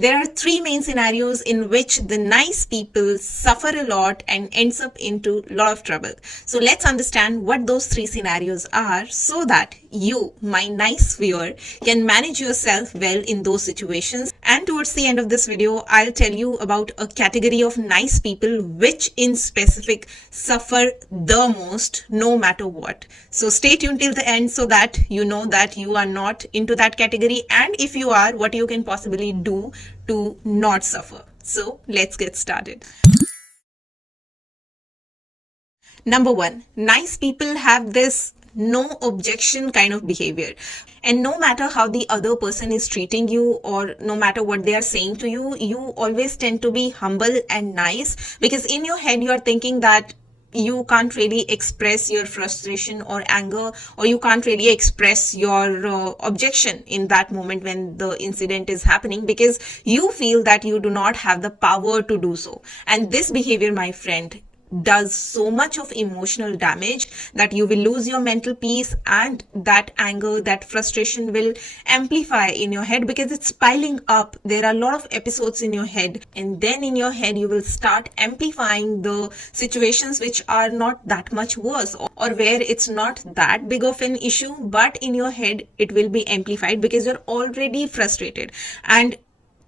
There are three main scenarios in which the nice people suffer a lot and ends up into a lot of trouble. So let's understand what those three scenarios are so that you, my nice viewer, can manage yourself well in those situations. And towards the end of this video, I'll tell you about a category of nice people which in specific suffer the most no matter what. So stay tuned till the end so that you know that you are not into that category, and if you are, what you can possibly do to not suffer. So let's get started. Number one, nice people have this no objection kind of behavior. And no matter how the other person is treating you or no matter what they are saying to you, you always tend to be humble and nice, because in your head you are thinking that you can't really express your frustration or anger, or you can't really express your objection in that moment when the incident is happening, because you feel that you do not have the power to do so. And this behavior, my friend, does so much of emotional damage that you will lose your mental peace, and that anger, that frustration will amplify in your head because it's piling up. There are a lot of episodes in your head, and then in your head you will start amplifying the situations which are not that much worse, or where it's not that big of an issue, but in your head it will be amplified because you're already frustrated. And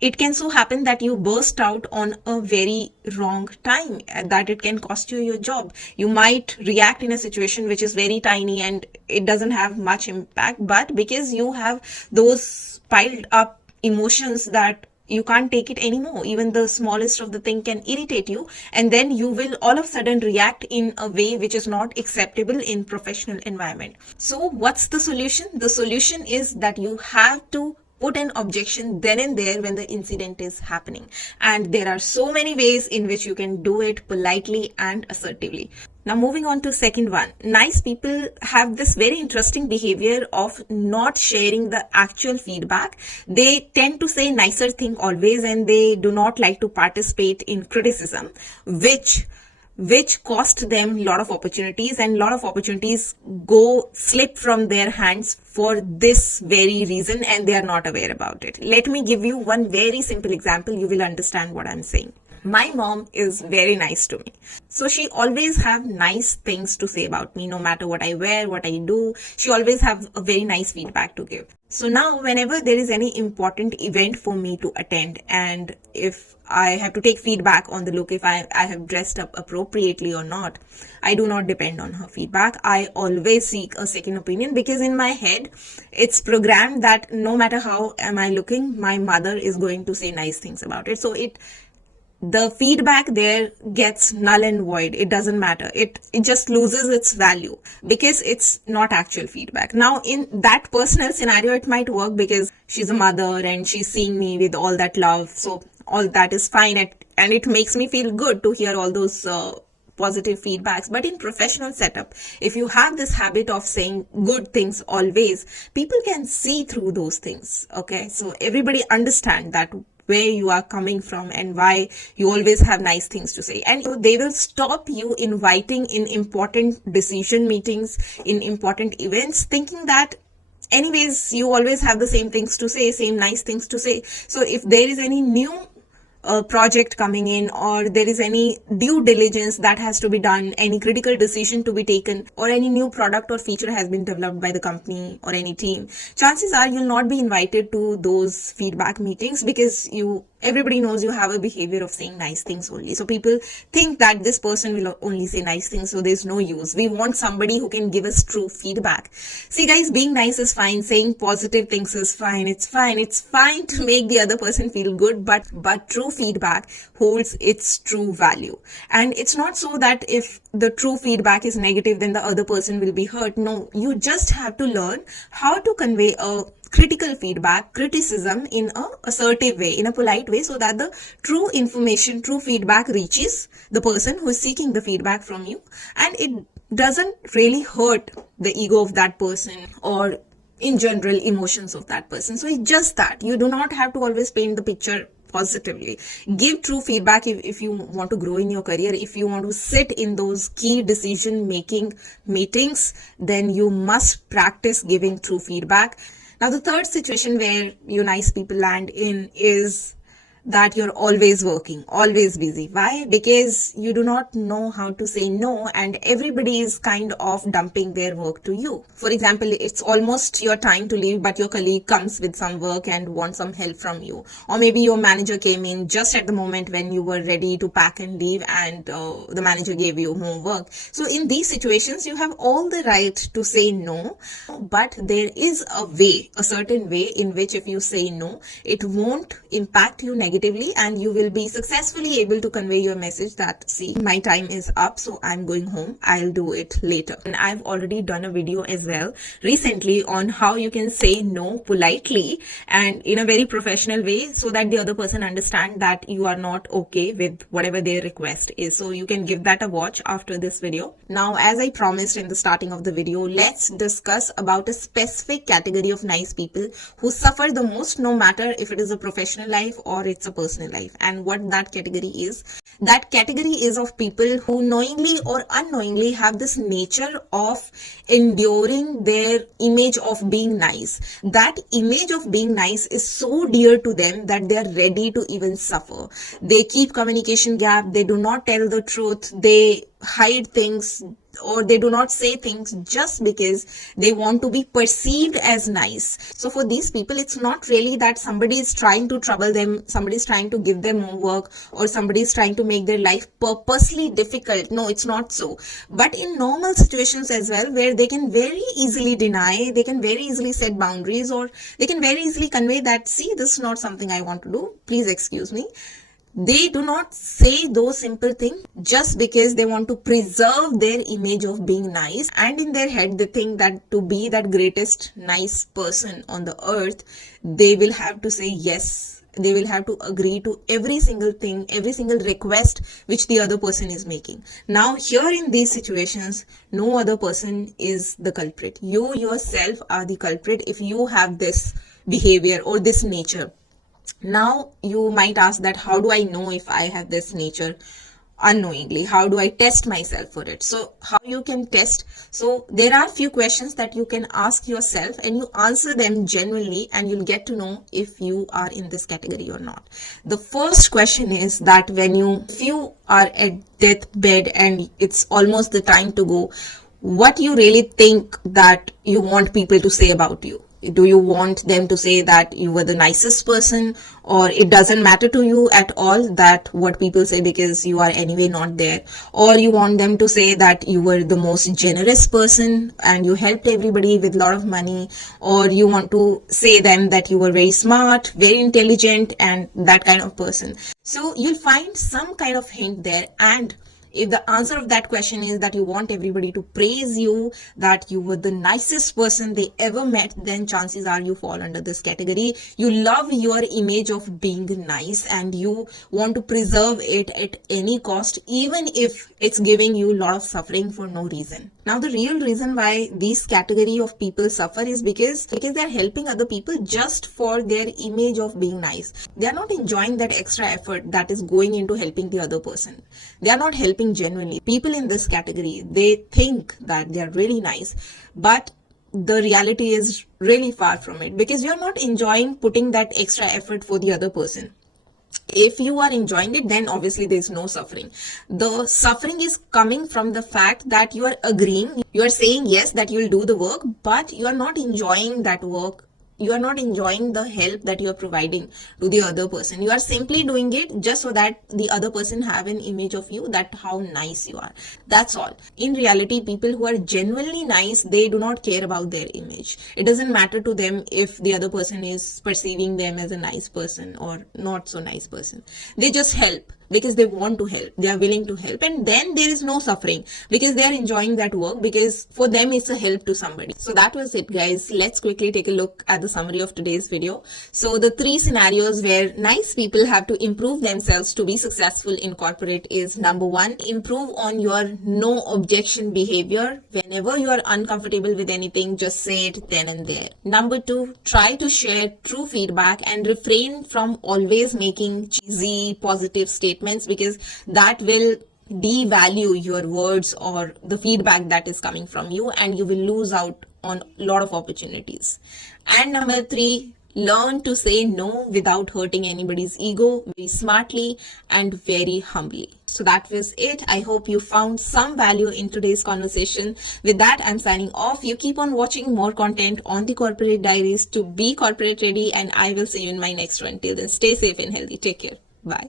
it can so happen that you burst out on a very wrong time, that it can cost you your job. You might react in a situation which is very tiny and it doesn't have much impact, but because you have those piled up emotions that you can't take it anymore, even the smallest of the thing can irritate you, and then you will all of a sudden react in a way which is not acceptable in professional environment. So what's the solution? The solution is that you have to put an objection then and there when the incident is happening. And there are so many ways in which you can do it politely and assertively. Now moving on to second one. Nice people have this very interesting behavior of not sharing the actual feedback. They tend to say nicer thing always, and they do not like to participate in criticism, which cost them a lot of opportunities, and a lot of opportunities slip from their hands for this very reason, and they are not aware about it. Let me give you one very simple example. You will understand what I'm saying. My mom is very nice to me. So she always have nice things to say about me, no matter what I wear, what I do. She always have a very nice feedback to give. So now whenever there is any important event for me to attend, and if I have to take feedback on the look, if I have dressed up appropriately or not, I do not depend on her feedback. I always seek a second opinion, because in my head it's programmed that no matter how am I looking, my mother is going to say nice things about it. So the feedback there gets null and void. It doesn't matter. It just loses its value because it's not actual feedback. Now in that personal scenario, it might work because she's a mother and she's seeing me with all that love. So all that is fine, and it makes me feel good to hear all those positive feedbacks. But in professional setup, if you have this habit of saying good things always, people can see through those things. Okay, so everybody understand that where you are coming from and why you always have nice things to say, and they will stop you inviting in important decision meetings, in important events, thinking that anyways you always have the same things to say, same nice things to say. So if there is any new project coming in, or there is any due diligence that has to be done, any critical decision to be taken, or any new product or feature has been developed by the company or any team, chances are you'll not be invited to those feedback meetings, because everybody knows you have a behavior of saying nice things only. So people think that this person will only say nice things, so there's no use. We want somebody who can give us true feedback. See guys, being nice is fine, saying positive things is fine. It's fine to make the other person feel good, but true feedback holds its true value. And it's not so that if the true feedback is negative, then the other person will be hurt. No, you just have to learn how to convey a critical feedback, criticism in an assertive way, in a polite way, so that the true information, true feedback reaches the person who is seeking the feedback from you, and it doesn't really hurt the ego of that person or in general emotions of that person. So it's just that you do not have to always paint the picture positively. Give true feedback if you want to grow in your career. If you want to sit in those key decision making meetings, then you must practice giving true feedback. Now the third situation where you nice people land in is that you're always working, always busy. Why? Because you do not know how to say no, and everybody is kind of dumping their work to you. For example, it's almost your time to leave, but your colleague comes with some work and wants some help from you. Or maybe your manager came in just at the moment when you were ready to pack and leave, and the manager gave you more work. So in these situations, you have all the right to say no, but there is a way, a certain way in which if you say no, it won't impact you negatively, and you will be successfully able to convey your message that, see, my time is up, so I'm going home, I'll do it later. And I've already done a video as well recently on how you can say no politely and in a very professional way, so that the other person understands that you are not okay with whatever their request is. So you can give that a watch after this video. Now, as I promised in the starting of the video, let's discuss about a specific category of nice people who suffer the most, no matter if it is a professional life or it's a personal life. And what that category is? That category is of people who knowingly or unknowingly have this nature of enduring their image of being nice. That image of being nice is so dear to them that they are ready to even suffer. They keep communication gap, they do not tell the truth, they hide things, or they do not say things just because they want to be perceived as nice. So for these people, it's not really that somebody is trying to trouble them, somebody is trying to give them more work, or somebody is trying to make their life purposely difficult. No, it's not so. But in normal situations as well, where they can very easily deny, they can very easily set boundaries, or they can very easily convey that, see, this is not something I want to do, please excuse me. They do not say those simple things just because they want to preserve their image of being nice, and in their head they think that to be that greatest nice person on the earth, they will have to say yes. They will have to agree to every single thing, every single request which the other person is making. Now, here in these situations, no other person is the culprit. You yourself are the culprit if you have this behavior or this nature. Now, you might ask that how do I know if I have this nature unknowingly? How do I test myself for it? So how you can test? So there are few questions that you can ask yourself, and you answer them genuinely, and you'll get to know if you are in this category or not. The first question is that if you are at deathbed and it's almost the time to go, what you really think that you want people to say about you? Do you want them to say that you were the nicest person, or it doesn't matter to you at all that what people say because you are anyway not there? Or you want them to say that you were the most generous person and you helped everybody with a lot of money? Or you want to say them that you were very smart, very intelligent, and that kind of person? So you'll find some kind of hint there. And if the answer of that question is that you want everybody to praise you, that you were the nicest person they ever met, then chances are you fall under this category. You love your image of being nice and you want to preserve it at any cost, even if it's giving you a lot of suffering for no reason. Now, the real reason why this category of people suffer is because they're helping other people just for their image of being nice. They are not enjoying that extra effort that is going into helping the other person. They are not helping genuinely. People in this category, they think that they are really nice, but the reality is really far from it, because you're not enjoying putting that extra effort for the other person. If you are enjoying it, then obviously there is no suffering. The suffering is coming from the fact that you are agreeing, you are saying yes that you will do the work, but you are not enjoying that work. You are not enjoying the help that you are providing to the other person. You are simply doing it just so that the other person have an image of you, that how nice you are. That's all. In reality, people who are genuinely nice, they do not care about their image. It doesn't matter to them if the other person is perceiving them as a nice person or not so nice person. They just help because they want to help, they are willing to help, and then there is no suffering because they are enjoying that work, because for them it's a help to somebody. So that was it, guys. Let's quickly take a look at the summary of today's video. So the 3 scenarios where nice people have to improve themselves to be successful in corporate is: number 1, improve on your no objection behavior. Whenever you are uncomfortable with anything, just say it then and there. Number 2, try to share true feedback and refrain from always making cheesy positive statements, because that will devalue your words or the feedback that is coming from you, and you will lose out on a lot of opportunities. And number 3, Learn to say no without hurting anybody's ego, very smartly and very humbly. So that was it. I hope you found some value in today's conversation. With that, I'm signing off. You keep on watching more content on the Corporate Diaries to be corporate ready, and I will see you in my next one. Till then, stay safe and healthy. Take care. Bye.